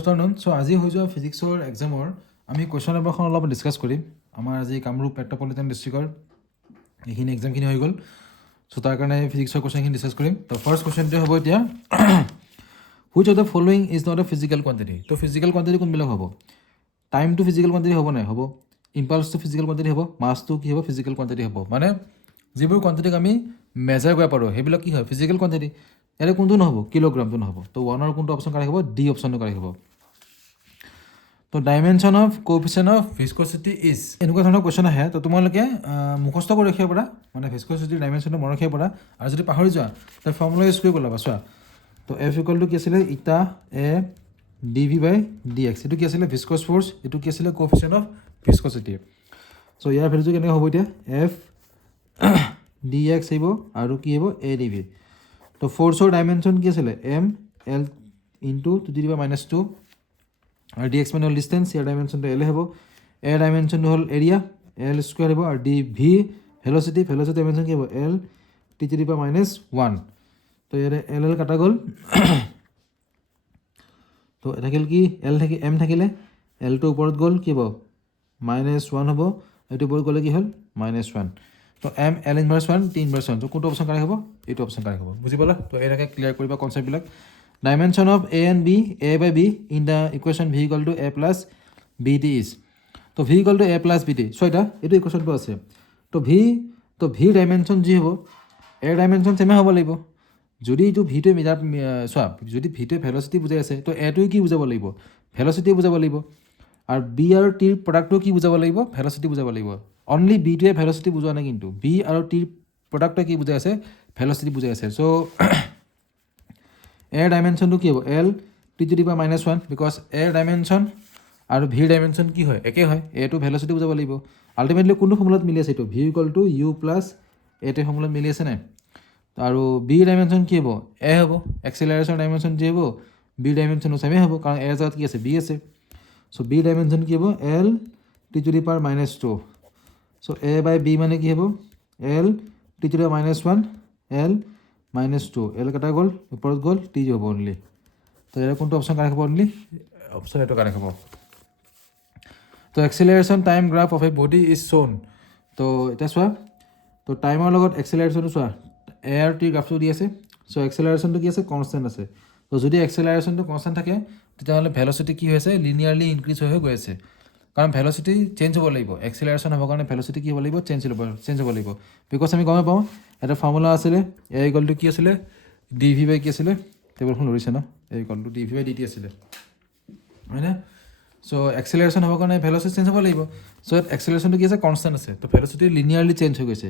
Afternoon চ' আজি হৈ যোৱা ফিজিক্সৰ এক্সামৰ আমি কুৱেশ্যন পেপাৰখন অলপ ডিছকাছ কৰিম আমাৰ আজি কামৰূপ মেট্ৰপলিটান ডিষ্ট্ৰিক্টৰ এইখিনি এক্সামখিনি হৈ গ'ল চ' তাৰ কাৰণে ফিজিক্সৰ কুৱেশ্যনখিনি ডিছকাছ কৰিম তো ফাৰ্ষ্ট কুৱেশ্যনটো হ'ব এতিয়া which of the following is not a physical quantity তো ফিজিকেল কোৱান্টিটি কোনবিলাক হ'ব টাইমটো ফিজিকেল কোৱান্টিটি হ'ব নাই হ'ব ইম্পালছটো ফিজিকেল কোৱান্টিটি হ'ব মাছটো কি হ'ব ফিজিকেল কোৱান্টিটি হ'ব মানে যিবোৰ কোৱান্টিটিক আমি মেজাৰ কৰিব পাৰোঁ সেইবিলাক কি হয় ফিজিকেল কোৱান্টিটি ইয়াৰে কোনটো নহ'ব কিলোগ্ৰামটো নহ'ব তো ওৱানৰ কোনটো অপশ্যন কাৰেক্ট হ'ব ডি অপশ্যনটো কাৰেক্ট হ'ব তো ডাইমেনশ্যন অফ কোএফিচিয়েণ্ট অফ ভিস্কোচিটি ইজ এনেকুৱা ধৰণৰ কুৱেশ্যন আহে তো তোমালোকে মুখস্থ কৰি ৰাখিব পাৰা মানে ভিস্কোচিটিৰ ডাইমেনশ্যনটো মনত ৰাখিব পাৰা আৰু যদি পাহৰি যোৱা তাৰ ফৰ্মুলা ইউজ কৰি পেলাবা চোৱা তো এফ ইকুৱেল টু কি আছিলে ইটা A D V by D X এইটো কি আছিলে ভিস্কোচ ফ'ৰ্চ এইটো কি আছিলে কোএফিচিয়েণ্ট অফ ভিস্কোচিটি চ' ইয়াৰ ভেলুটো কেনেকৈ হ'ব এতিয়া এফ ডি এক্স আহিব আৰু কি আহিব এ ডি ভি তো ফ'ৰ্চৰ ডাইমেনশ্যন কি আছিলে M L into to the দিবা -2 আৰু ডি এক্স মানে হ'ল ডিষ্টেঞ্চ ইয়াৰ ডাইমেনশ্যনটো এল হ'ব এৰ ডাইমেনশ্যনটো হ'ল এৰিয়া এল স্কুৱেৰ হ'ব আৰু ডি ভি ভেলচিটি ডাইমেনশ্যন কি হ'ব L T to the power -1 তো ইয়াতে এল এল কাটা গ'ল তো থাকিল কি এম থাকিলে এলটো ওপৰত গ'ল কি হ'ব -1 হ'ব এইটো ওপৰত গ'লে কি হ'ল -1 তো M L inverse 1 T inverse 1 তো কোনটো অপশ্যন কাৰেক্ট হ'ব এইটো অপশ্যন কাৰেক্ট হ'ব বুজি পালা তো এনেকৈ ক্লিয়াৰ কৰিবা কনচেপ্টবিলাক dimension of A and B A by B in the equation V equal to A plus B T is তো V equal to A plus B T ছয়টা এইটো ইকুৱেশ্যনটো আছে তো ভিৰ ডাইমেনশ্যন যি হ'ব এৰ ডাইমেনশ্যন ছেমে হ'ব লাগিব যদি এইটো ভিটোৱে মিটাৰ চোৱা যদি ভিটোৱে ভেলচিটি বুজাই আছে তো এটোৱে কি বুজাব লাগিব ভেলচিটি বুজাব লাগিব আৰু বি আৰু টিৰ প্ৰডাক্টটো কি বুজাব লাগিব ভেলচিটি বুজাব লাগিব অনলি বিটোৱে ভেলচিটি বুজোৱা নাই কিন্তু বি আৰু টিৰ প্ৰডাক্টটোৱে কি বুজাই আছে ভেলচিটি বুজাই আছে চ' এৰ ডাইমেনশ্যনটো কি হ'ব L T to the power -1 because এৰ ডাইমেনশ্যন আৰু ভিৰ ডাইমেনশ্যন কি হয় একে হয় এটো ভেলচিটি বুজাব লাগিব আল্টিমেটলি কোনটো ফৰ্মুলাত মিলি আছে এইটো V equal to U plus এটো ফৰ্মুলাত মিলি আছে নাই আৰু বি ডাইমেনশ্যন কি হ'ব এ হ'ব এক্সেলাৰেশ্যন ডাইমেনশ্যন যি হ'ব বি ডাইমেনশ্যনো ছেমেই হ'ব কাৰণ এৰ জেগাত কি আছে বি আছে চ' বি ডাইমেনশ্যন কি হ'ব L T to the power -2 so' A by B মানে কি হ'ব L T to the power -1 L -2 L কাটা গ'ল ওপৰত গ'ল টি হ'ব অনলি তো ইয়াৰ কোনটো অপশ্যন কাৰেক্ট হ'ব অনলি অপশ্যন এইটো কাৰেক্ট হ'ব তো acceleration time graph of a body is shown তো এতিয়া চোৱা তো টাইমৰ লগত এক্সেলাৰেশ্যনটো চোৱা এ আৰু টিৰ গ্ৰাফটো দি আছে চ' এক্সেলাৰেশ্যনটো কি আছে কনষ্টেণ্ট আছে তো যদি এক্সেলাৰেশ্যনটো কনষ্টেণ্ট থাকে তেতিয়াহ'লে ভেলচিটি কি হৈছে লিনিয়াৰলি ইনক্ৰিজ হৈ গৈ আছে কাৰণ ভেলচিটি চেঞ্জ হ'ব লাগিব এক্সেলাৰেশ্যন হ'বৰ কাৰণে ভেলচিটি কি হ'ব লাগিব চেঞ্জ হ'ব লাগিব বিকজ আমি গমে পাওঁ এটা ফৰ্মুলা আছিলে এ ইকুৱেল টু কি আছিলে ডি ভি বাই কি আছিলে টেবুলখন লৰিছে ন A equal to D V by D T আছিলে হয়নে চ' এক্সেলাৰেশ্যন হ'বৰ কাৰণে ভেলচিটি চেঞ্জ হ'ব লাগিব চ' ইয়াত এক্সেলাৰেশ্যনটো কি আছে কনষ্টেণ্ট আছে তো ভেলচিটি লিনিয়াৰলি চেঞ্জ হৈ গৈছে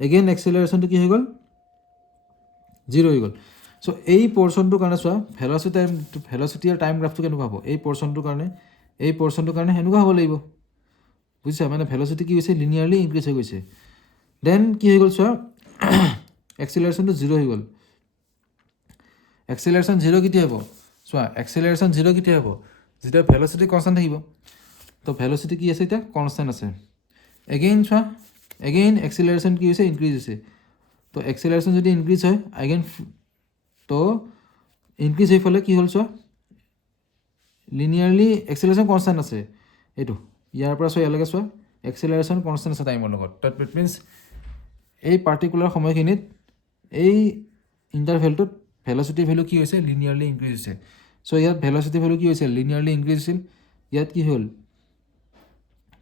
এগেইন এক্সেলাৰেশ্যনটো কি হৈ গ'ল 0 হৈ গ'ল চ' এই পৰ্চনটোৰ কাৰণে চোৱা ভেলচিটি আৰু টাইম গ্ৰাফটো কেনেকুৱা হ'ব এই পৰ্চনটোৰ কাৰণে সেনেকুৱা হ'ব লাগিব বুজিছা মানে ভেলচিটি কি হৈছে লিনিয়াৰলি ইনক্ৰিজ হৈ গৈছে দেন কি হৈ গ'ল চোৱা এক্সেলাৰেশ্যনটো 0 হৈ গ'ল এক্সেলাৰেশ্যন 0 কেতিয়া হ'ব চোৱা এক্সেলাৰেশ্যন 0 কেতিয়া হ'ব যেতিয়া ভেলচিটি কনষ্টেণ্ট থাকিব তো ভেলচিটি কি আছে এতিয়া কনষ্টেণ্ট আছে এগেইন চোৱা এগেইন এক্সেলাৰেশ্যন কি হৈছে ইনক্ৰিজ হৈছে তো এক্সেলাৰেশ্যন যদি ইনক্ৰিজ হয় এগেইন তো ইনক্ৰিজ হৈ ফালে কি হ'ল চোৱা লিনিয়াৰলি এক্সেলাৰেশ্যন কনষ্টেণ্ট আছে এইটো ইয়াৰ পৰা চোৱা ইয়ালৈকে চোৱা এক্সেলাৰেশ্যন কনষ্টেণ্ট আছে টাইমৰ লগত তাত ইট মিনছ এই পাৰ্টিকুলাৰ সময়খিনিত এই ইণ্টাৰভেলটোত ভেলচিটি ভেলু কি হৈছে লিনিয়াৰলি ইনক্ৰিজ হৈছে চ' ইয়াত ভেলচিটি ভেলু কি হৈছে লিনিয়াৰলি ইনক্ৰিজ হৈছিল ইয়াত কি হ'ল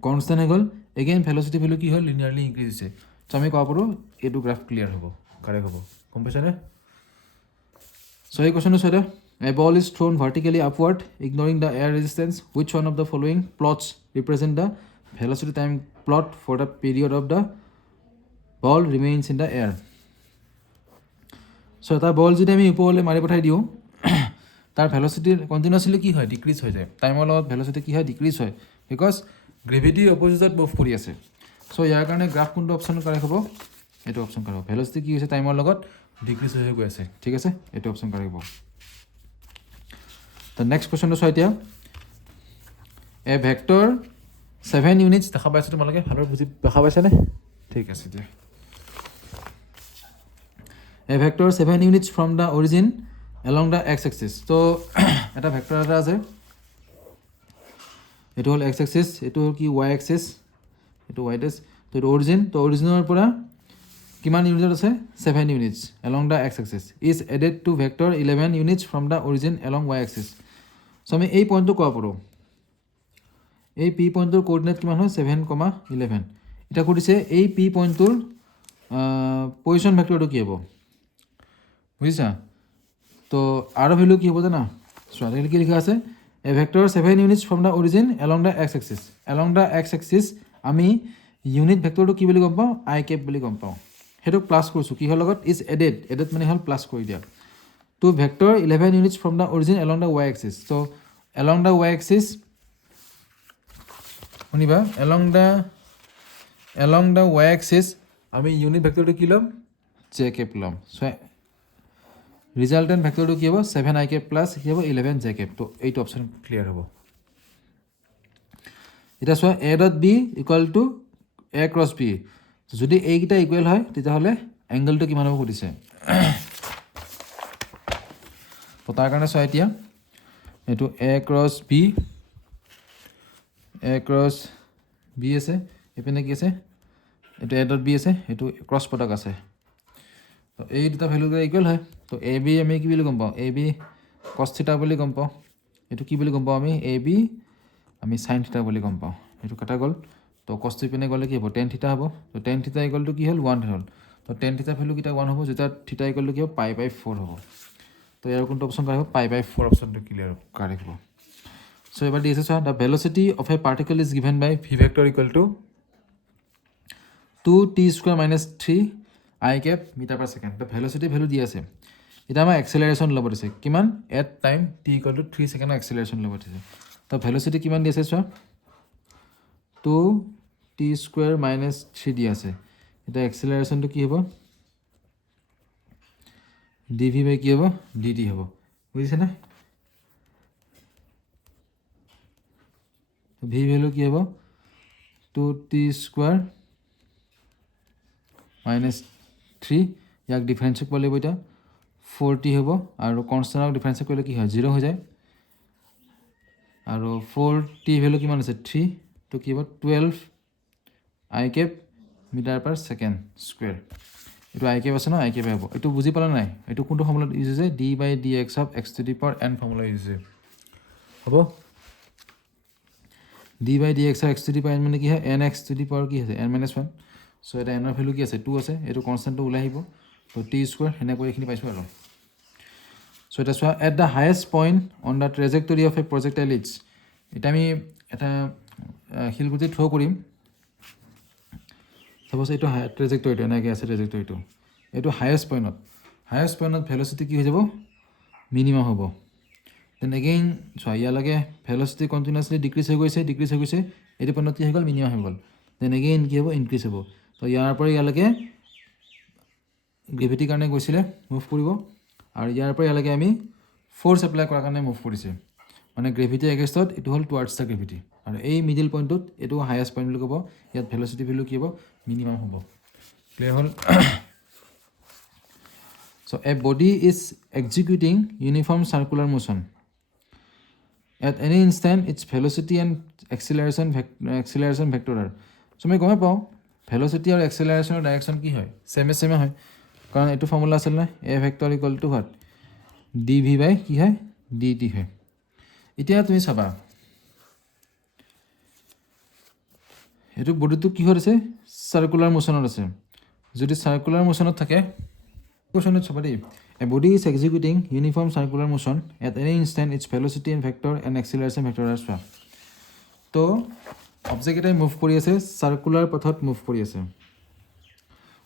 কনষ্টেণ্ট হৈ গ'ল এগেইন ভেলচিটি ভেলু কি হ'ল লিনিয়াৰলি ইনক্ৰিজ হৈছে চ' আমি ক'ব পাৰোঁ এইটো গ্ৰাফ ক্লিয়াৰ হ'ব কাৰেক্ট হ'ব গম পাইছানে চ' এই কুৱেশ্যনটো চোৱা A ball is thrown vertically upward, ignoring the air resistance. Which one of the following plots represent the velocity time plot for the period of the ball remains in the air? So, এটা বল যদি আমি ওপৰলৈ মাৰি পঠাই দিওঁ তাৰ velocity continuously কি হয় ডিক্ৰিজ হৈ যায় টাইমৰ লগত ভেলচিটি কি হয় ডিক্ৰিজ হয় বিকজ গ্ৰেভিটি অপজিটত মুভ কৰি আছে চ' ইয়াৰ কাৰণে গ্ৰাফ কোনটো অপশ্যন কাৰেক্ট হ'ব এইটো অপশ্যন কাৰেক্ট হ'ব ভেলচিটি কি হৈছে টাইমৰ লগত ডিক্ৰিজ হৈ গৈ আছে ঠিক আছে এইটো অপশ্যন কাৰেক্ট হ'ব তো নেক্সট কুৱেশ্যনটো চোৱা এতিয়া এ ভেক্টৰ 7 ইউনিটছ দেখা পাইছে তোমালোকে ভালদৰে দেখা পাইছানে ঠিক আছে দিয়া A vector 7 units from the origin along the X axis তো এটা ভেক্টৰ এটা আছে এইটো হ'ল এক্স এক্সিছ, এইটো হ'ল কি ৱাই এক্সিছ, এইটো ৱাই ডেছ। তো এইটো অৰিজিন, তো অৰিজিনৰ পৰা কিমান ইউনিটত আছে 7 units along the X axis is added to vector 11 units from the origin along Y axis. So' আমি এই পইণ্টটো কোৱা পাৰোঁ, এই পি পইণ্টটোৰ কোঅৰ্ডিনেট কিমান হয় 7,11। এতিয়া সুধিছে এই পি পইণ্টটোৰ পজিশ্যন ভেক্টৰটো কি হ'ব, বুজিছা? তো আৰু ভেলু কি হ'ব জানা, চোৱা কি লিখা আছে, A vector 7 units from the origin along the X axis. Along the X axis আমি ইউনিট ভেক্টৰটো কি বুলি গম পাওঁ, আই কেপ বুলি গম পাওঁ। সেইটো প্লাছ কৰিছোঁ কিহৰ লগত, ইজ এডেড, এডেড মানে হ'ল প্লাছ কৰি দিয়া, to vector 11 units from the origin along the Y axis. So' along the Y axis শুনিবা, এলং দ্য ৱাই এক্সিছ আমি ইউনিট ভেক্টৰটো কি ল'ম, জে কেপ ল'ম। চ' ৰিজাল্টেণ্ট ভেক্টৰটো কি হ'ব 7 আই কেপ প্লাছ কি হ'ব 11 জে কেপ। তো এইটো অপশ্যন ক্লিয়াৰ হ'ব। এতিয়া চোৱা A dot B equal to A cross B, যদি এইকেইটা ইকুৱেল হয় তেতিয়াহ'লে এংগলটো কিমান হ'ব সুধিছে। তো তাৰ কাৰণে চোৱা এতিয়া এইটো এ ক্ৰছ বি আছে, এইপিনে কি আছে, এইটো এ ডট বি আছে, এইটো ক্ৰছ প্ৰডাক্ট আছে। তো এই দুটা ভেলুকেইটা ইকুৱেল হয়। তো এ বি আমি কি বুলি গম পাওঁ, এ বি কছ থিটা বুলি গম পাওঁ। এইটো কি বুলি গম পাওঁ আমি, এ বি আমি চাইন থিটা বুলি গম পাওঁ। এইটো কটা গ'ল, তো কছটো পিনে গ'লে কি হ'ব টেন থিটা হ'ব। তো টেন থিটা ইকুৱেলটো কি হ'ল 1 হ'ল। তো টেন থিটা ভেলুকেইটা 1 হ'ব, যেতিয়া থিটা ইকুৱেলটো কি হ'ব পাই/4 হ'ব। তো ইয়াৰ কোনটো অপশ্যন কাৰেক্ট হ'ব, পাই/4 অপশ্যনটো ক্লিয়াৰ কাৰেক্ট হ'ব। চ' এবাৰ দি আছে চোৱা, the velocity of a particle is given by V vector equal to 2t² - 3 I cap metre per second. তো ভেলচিটি ভেলু দি আছে। এতিয়া আমাৰ এক্সেলাৰেশ্যন ল'ব দিছে কিমান, at time T equal to 3 ছেকেণ্ডৰ এক্সেলাৰেশ্যন ল'ব দিছে। তো ভেলচিটি কিমান দি আছে চোৱা, 2t² - 3 দি আছে। এতিয়া এক্সেলাৰেশ্যনটো কি হ'ব, ডি ভি বাই কি হ'ব ডি টি হ'ব, বুজিছেনে? ভি ভেলু কি হ'ব 2t² - 3, ইয়াক ডিফাৰেঞ্চ কৰিব লাগিব এতিয়া 4t হ'ব, আৰু কনষ্টেণ্টক ডিফাৰেঞ্চ কৰিলে কি হয় 0 হৈ যায়। আৰু 4t ভেলু কিমান আছে 3, তো কি হ'ব 12 I cap metre per second square. এইটো আই কেপ আছে ন, আই কেপে হ'ব। এইটো বুজি পালা নাই, এইটো কোনটো ফৰ্মুলাত ইউজ হৈছে, D by D X of X to the power N formula use হৈছে, হ'ব। D by D X of X to the power N মানে কি হয়, N X to the power কি আছে n-1। চ' এটা এনৰ ভেলু কি আছে 2 আছে, এইটো কনষ্টেণ্টটো ওলাই আহিব। তো t² সেনেকৈ এইখিনি পাইছোঁ আৰু। চ' এতিয়া চোৱা, at the highest point on the trajectory of a projectile its. এতিয়া আমি এটা শিলগুটি থ্ৰ' কৰিম, চাপ'জ এইটো ট্ৰেজেক্টৰীটো এনেকৈ আছে, ট্ৰেজেক্টৰীটো এইটো হায়েষ্ট পইণ্টত ভেলচিটি কি হৈ যাব, মিনিমাম হ'ব। দেন এগেইন চোৱা, ইয়ালৈকে ভেলচিটি কণ্টিনিউৱাছলি ডিক্ৰিজ হৈ গৈছে, এইটো পইণ্টত কি হৈ গ'ল, মিনিমাম হৈ গ'ল। দেন এগেইন কি হ'ব, ইনক্ৰিজ হ'ব। তো ইয়াৰ পৰা ইয়ালৈকে গ্ৰেভিটিৰ কাৰণে গৈছিলে, মুভ কৰিব, আৰু ইয়াৰ পৰা ইয়ালৈকে আমি ফ'ৰ্চ এপ্লাই কৰাৰ কাৰণে মুভ কৰিছে, মানে গ্ৰেভিটি এগেইনষ্টত এইটো হ'ল টুৱাৰ্ডছ দ্য গ্ৰেভিটি। আৰু এই মিডিল পইণ্টটোত এইটো হায়েষ্ট পইণ্ট বুলি ক'ব, ইয়াত ভেলচিটি ভেলু কি হ'ব, মিনিমাম হ'ব। ক্লিয়াৰ হ'ল? So' a body is executing uniform circular motion at any instant its velocity and acceleration vector are. So' আমি গমেই পাওঁ ভেলচিটি আৰু এক্সিলাৰেশ্যনৰ ডাইৰেকশ্যন কি হয়, ছেমে হয়, কাৰণ এইটো ফৰ্মুলা আছিল নহয়, A vector equal to what, D V by কি হয় ডি টি হয়। এতিয়া তুমি চাবা এইটো বডিটো কিহত আছে, চাৰ্কুলাৰ মোশ্যনত আছে। যদি চাৰ্কুলাৰ মোশ্যনত থাকে, কুৱেশ্যনত চাবা দেই, a body is executing uniform circular motion at any instant its velocity and vector and acceleration vector are. চোৱা, তো অবজেক্ট এটাই মুভ কৰি আছে, চাৰ্কুলাৰ পথত মুভ কৰি আছে,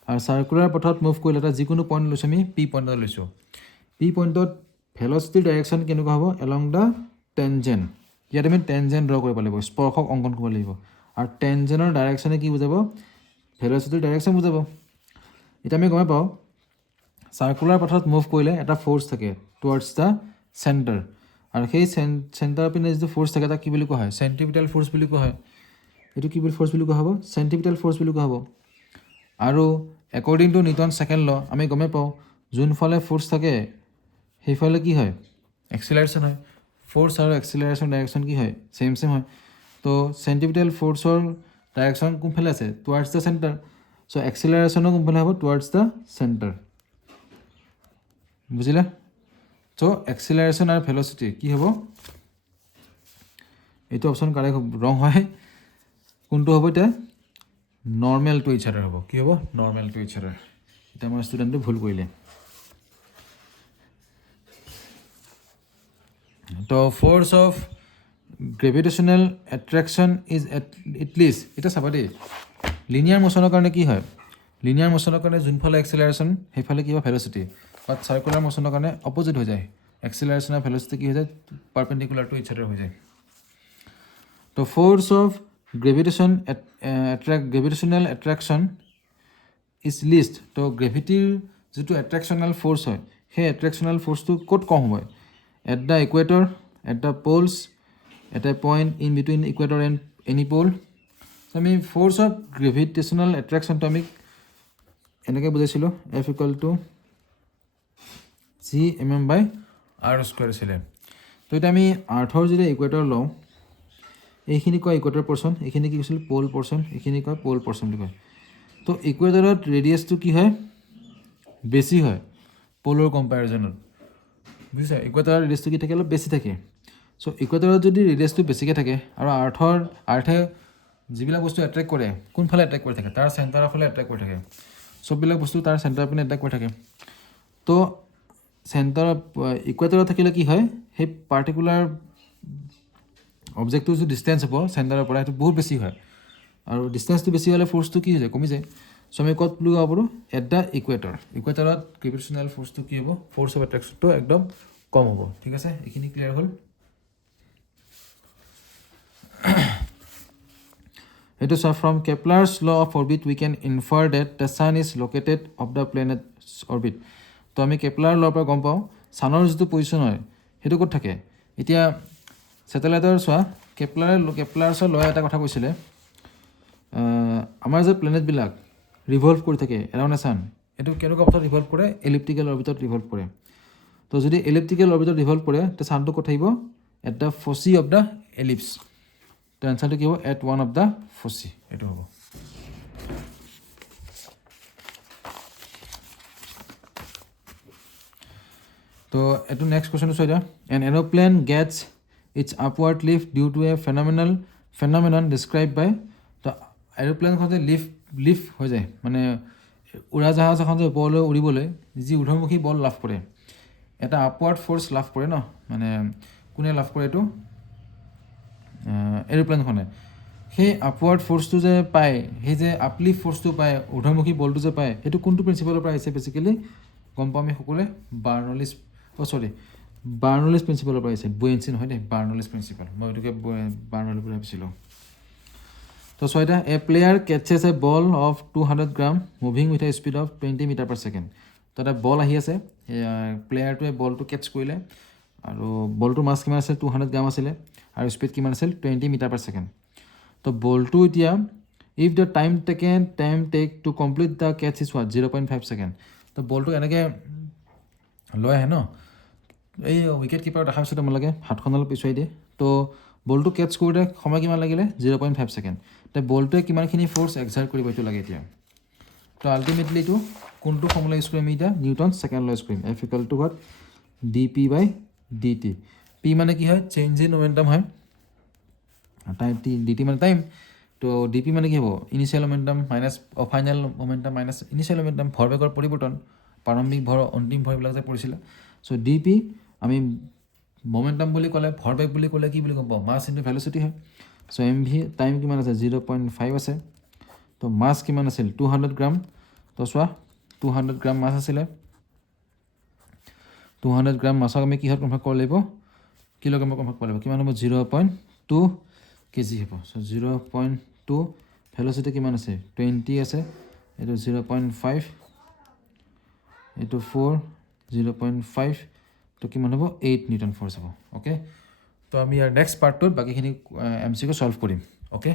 আৰু চাৰ্কুলাৰ পথত মুভ কৰিলে এটা যিকোনো পইণ্ট লৈছোঁ আমি, পি পইণ্টত লৈছোঁ। পি পইণ্টত ভেলচিটিৰ ডাইৰেকশ্যন কেনেকুৱা হ'ব, এলং দ্য টেনজেণ্ট। ইয়াত আমি টেনজেণ্ট ড্ৰ কৰিব লাগিব, স্পৰ্শক অংকন কৰিব লাগিব, আৰু টেনজেণ্টৰ ডাইৰেকশ্যনে কি বুজাব, ভেলচিটিৰ ডাইৰেকশ্যন বুজাব। এতিয়া আমি গমে পাওঁ চাৰ্কুলাৰ পথত মুভ কৰিলে এটা ফ'ৰ্চ থাকে টুৱাৰ্ডছ দ্য চেণ্টাৰ, আৰু সেই চেণ্টাৰ পিনে যিটো ফ'ৰ্চ থাকে তাক কি বুলি কোৱা হয়, চেণ্ট্ৰিপিটেল ফ'ৰ্চ বুলি কোৱা হয়। এইটো কি বুলি ফ'ৰ্চ বুলি কোৱা হ'ব, চেণ্ট্ৰিপিটেল ফ'ৰ্চ বুলি কোৱা হ'ব। আৰু একৰ্ডিং টু নিউটন ছেকেণ্ড ল' আমি গমেই পাওঁ যোনফালে ফ'ৰ্চ থাকে সেইফালে কি হয়, এক্সিলাৰেশ্যন হয়। ফ'ৰ্চ আৰু এক্সিলাৰেশ্যন ডাইৰেকশ্যন কি হয়, ছেম হয়। তো চেণ্ট্ৰিপিটেল ফ'ৰ্চৰ ডাইৰেকশ্যন কোনফালে আছে টুৱাৰ্ডছ দ্য চেণ্টাৰ চ' এক্সিলাৰেশ্যনো কোনফালে হ'ব টুৱাৰ্ডছ দ্য চেণ্টাৰ বুজিলা চ' এক্সিলাৰেশ্যন আৰু ভেলচিটি কি হ'ব এইটো অপশ্যন কাৰেক্ট ৰং হয় কোনটো হ'ব এতিয়া নৰ্মেল টু ইচ আদাৰ হ'ব কি হ'ব নৰ্মেল টু ইচ আদাৰ এতিয়া আমাৰ ষ্টুডেণ্টে ভুল কৰিলে তো force of gravitational attraction is at list এতিয়া চাবা দেই লিনিয়াৰ মোশ্যনৰ কাৰণে কি হয় লিনিয়াৰ মোশ্যনৰ কাৰণে যোনফালে এক্সিলাৰেশ্যন সেইফালে কি হয় ভেলচিটি বাট চাৰ্কুলাৰ মোশ্যনৰ কাৰণে অপজিট হৈ যায় এক্সিলাৰেশ্যন আৰু ভেলচিটি কি হৈ যায় পাৰপেণ্ডিকুলাৰ টু ইচ আদাৰ হৈ যায় তো force of gravitational attraction is list তো গ্ৰেভিটিৰ যিটো এট্ৰেকশ্যনেল ফ'ৰ্চ হয় সেই এট্ৰেকশ্যনেল ফ'ৰ্চটো ক'ত কম হয় at the equator at the poles at a point in between equator and any pole আমি ফ'ৰ্চ অফ গ্ৰেভিটেশ্যনেল এট্ৰেকশ্যনটো আমি এনেকৈ বুজাইছিলোঁ এফ ইকুৱেল টু g/r² আছিলে তো এতিয়া আমি আৰ্থৰ যদি ইকুৱেটৰ লওঁ এইখিনি কয় ইকুৱেটৰ পৰ্চন এইখিনি কি কৈছিল প'ল পৰ্চন এইখিনি কয় প'ল পৰ্চন বুলি কয় তো ইকুৱেটৰত ৰেডিয়াছটো কি হয় বেছি হয় প'লৰ কম্পেৰিজনত বুজিছা ইকুৱেটৰৰ ৰেডিয়াছটো কি থাকে অলপ বেছি থাকে চ' ইকুৱেটৰত যদি ৰেডিয়াছটো বেছিকৈ থাকে আৰু আৰ্থে যিবিলাক বস্তু এট্ৰেক্ট কৰে কোনফালে এট্ৰেক্ট কৰি থাকে তাৰ চেণ্টাৰৰ ফালে এট্ৰেক্ট কৰি থাকে চববিলাক বস্তু তাৰ চেণ্টাৰৰ পিনে এট্ৰেক্ট কৰি থাকে তো চেণ্টাৰ ইকুৱেটৰত থাকিলে কি হয় সেই পাৰ্টিকুলাৰ অবজেক্টটোৰ যিটো ডিষ্টেঞ্চ হ'ব চেণ্টাৰৰ পৰা সেইটো বহুত বেছি হয় আৰু ডিষ্টেঞ্চটো বেছি হ'লে ফ'ৰ্চটো কি হৈ যায় কমি যায় চ' আমি ক'ত বুলি ক'ব পাৰোঁ এট দ্য ইকুৱেটৰত গ্ৰেভিটেশ্যনেল ফ'ৰ্চটো কি হ'ব ফ'ৰ্চ অফ এট্ৰেকশ্যনটো একদম কম হ'ব ঠিক আছে এইখিনি ক্লিয়াৰ হ'ল এইটো চোৱা from Kepler's law of orbit we can infer that the sun is located of the planets orbit তো আমি কেপলাৰ ল'ৰ পৰা গম পাওঁ ছানৰ যিটো পজিশ্যন হয় সেইটো ক'ত থাকে এতিয়া ছেটেলাইটৰ চোৱা কেপলাৰ্ছৰ লয় এটা কথা কৈছিলে আমাৰ যে প্লেনেটবিলাক ৰিভল্ভ কৰি থাকে এৰাউণ্ড এ ছান এইটো কেনেকুৱা পথত ৰিভল্ভ কৰে এলিপ্টিকেল অৰ্বিটত ৰিভল্ভ কৰে তো যদি এলিপ্টিকেল অৰ্বিটত ৰিভল্ভ কৰে তেতিয়া ছানটো ক'ত থাকিব এট দ্য ফচি অফ দ্য এলিপ্ছ তো এনচাৰটো কি হ'ব এট ওৱান অফ দ্য ফচি এইটো হ'ব তো এইটো নেক্সট কুৱেশ্যনটো চাই দিয়া an aeroplane gets its upward lift due to a phenomenon describe by তো এৰ'প্লেনখন যে লিফ্ট হৈ যায় মানে উৰাজাহাজ এখন যে ওপৰলৈ উৰিবলৈ যি ঊৰ্ধমুখী বল লাভ কৰে এটা আপৱাৰ্ড ফ'ৰ্চ লাভ কৰে ন মানে কোনে লাভ কৰে এইটো এৰ'প্লেনখনে সেই আপৱাৰ্ড ফ'ৰ্চটো যে পায় সেই যে আপলিফ্ট ফ'ৰ্চটো পায় ঊৰ্ধমুখী বলটো যে পায় সেইটো কোনটো প্ৰিন্সিপালৰ পৰা আহিছে বেচিকেলি গম পাওঁ আমি সকলোৱে বাৰ্নলিছ প্ৰিন্সিপালৰ পৰা আহিছে বুয়েঞ্চি নহয় দেই বাৰ্নলিছ প্ৰিন্সিপাল মই এইটোকে বাৰ্নলি বুলি ভাবিছিলোঁ তো ছয়টা a player catches a ball of 200 gram moving with a speed of 20 metre per second তো এটা বল আহি আছে প্লেয়াৰটোৱে বলটো কেটচ কৰিলে আৰু বলটোৰ মাছ কিমান আছিল 200 গ্ৰাম আছিলে আৰু স্পীড কিমান আছিল 20 মিটাৰ পাৰ ছেকেণ্ড তো বলটো এতিয়া if the time take to complete the catch is what 0.5 second তো বলটো এনেকৈ লৈ আহে ন এই উইকেট কিপাৰ দেখাৰ পিছত তোমালোকে হাতখন অলপ পিছুৱাই দিয়ে তো বলটো কেটচ কৰোঁতে সময় কিমান লাগিলে 0.5 ছেকেণ্ড তো বলটোৱে কিমানখিনি ফ'ৰ্চ এক্সাৰ্ট কৰিব এইটো লাগে এতিয়া তো আল্টিমেটলি এইটো কোনটো ফৰ্মুলা ইউজ কৰিম এতিয়া নিউটন ছেকেণ্ড ল ইউজ কৰিম F equal to what dp/dt P মানে কি হয় চেঞ্জ ইন মমেণ্টাম হয় টাইম dt মানে টাইম তো ডিপি মানে কি হ'ব initial momentum minus final momentum minus initial momentum ভৰবেগৰ পৰিৱৰ্তন প্ৰাৰম্ভিক ভৰ অন্তিম ভৰবিলাক যে পৰিছিলে চ' ডিপি আমি মমেণ্টাম বুলি ক'লে ভৰবেগ বুলি ক'লে কি বুলি গম পাওঁ মাছ ইনটু ভেলচিটি হয় চ' mv টাইম কিমান আছে 0.5 আছে তো মাছ কিমান আছিল 200 গ্ৰাম তো চোৱা 200 গ্ৰাম মাছ আছিলে 200 গ্ৰাম মাছক আমি কিহত কনভাৰ্ট কৰিব লাগিব কিলোগ্ৰামত কনভাৰ্ট কৰিব লাগিব কিমান হ'ব 0.2 কেজি হ'ব চ' 0.2 ভেলচিটি কিমান আছে 20 আছে এইটো 0.5 এইটো 4 0.5 তো কিমান হ'ব 8 নিউটন ফ'ৰ্চ হ'ব অ'কে তো আমি ইয়াৰ নেক্সট পাৰ্টটোত বাকীখিনি MCQ সলভ কৰিম অ'কে